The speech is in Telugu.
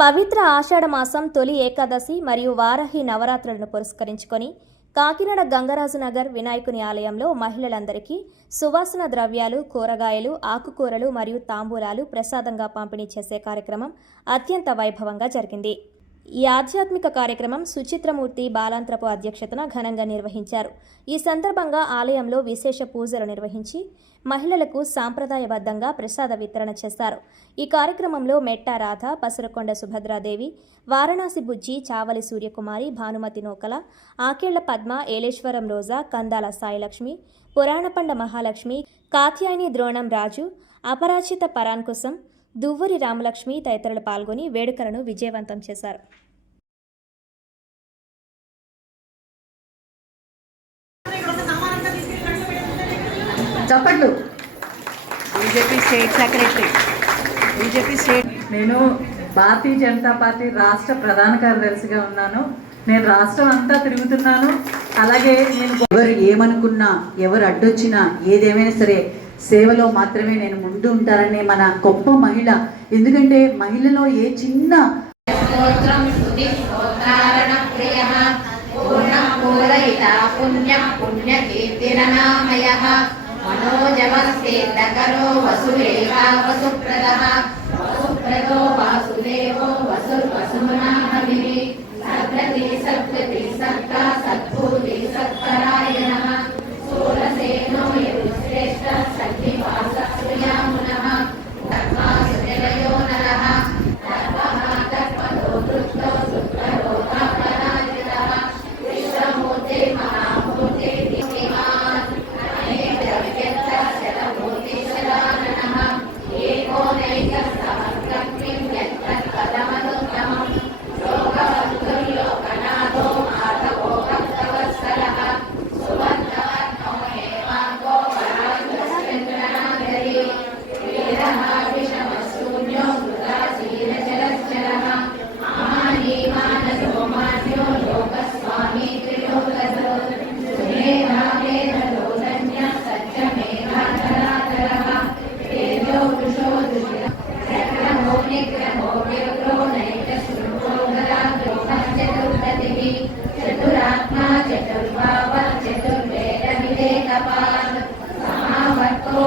పవిత్ర ఆషాఢమాసం తొలి ఏకాదశి మరియు వారాహి నవరాత్రులను పురస్కరించుకొని కాకినాడ గంగరాజు నగర్ వినాయకుని ఆలయంలో మహిళలందరికీ సువాసన ద్రవ్యాలు, కూరగాయలు, ఆకుకూరలు మరియు తాంబూలాలు ప్రసాదంగా పంపిణీ చేసే కార్యక్రమం అత్యంత వైభవంగా జరిగింది. ఈ ఆధ్యాత్మిక కార్యక్రమం సుచిత్రమూర్తి బాలాంత్రపు అధ్యక్షతన ఘనంగా నిర్వహించారు. ఈ సందర్భంగా ఆలయంలో విశేష పూజలు నిర్వహించి మహిళలకు సాంప్రదాయబద్ధంగా ప్రసాద వితరణ చేశారు. ఈ కార్యక్రమంలో మెట్టా రాధ, పసరకొండ సుభద్రాదేవి, వారణాసి బుజ్జి, చావలి సూర్యకుమారి, భానుమతి నోకల, ఆకేళ్ల పద్మ, ఏలేశ్వరం రోజా, కందాల సాయిలక్ష్మి, పురాణపండ మహాలక్ష్మి, కాత్యాయని ద్రోణం రాజు, అపరాజిత పరాన్కుశం, దువ్వూరి రామలక్ష్మి తదితరులు పాల్గొని వేడుకలను విజయవంతం చేశారు. చెప్పండి. BJP state secretary, BJP state. నేను భారతీయ జనతా పార్టీ రాష్ట్ర ప్రధాన కార్యదర్శిగా ఉన్నాను. నేను రాష్ట్రం అంతా తిరుగుతున్నాను. అలాగే నేను ఎవరు ఏమనుకున్నా, ఎవరు అడ్డొచ్చినా, ఏదేమైనా సరే సేవలో మాత్రమే నేను ముందు ఉంటారనే మన గొప్ప మహిళ. ఎందుకంటే మహిళలో ఏ చిన్న మనోజవస్తేందకరో వసురేవా వసుప్రదః వసుప్రదో వాసుదేవో వసుర్వసుమనాహవిః సత్రతి సత్రతి సత్తా సత్పూర్తి సత్పరాయణః సూరసేనో యశ్రేష్ఠ సత్యవాసయామునః ధర్మాసునిలయో నరః ధర్మః కర్మతో వృత్తో సుప్రరోధ పరాజితః విశ్వమూర్తి మహామూర్తి చతురాత్మా చతుర్భావ చతుర్వేద వివేకపాల్ సమావర్తో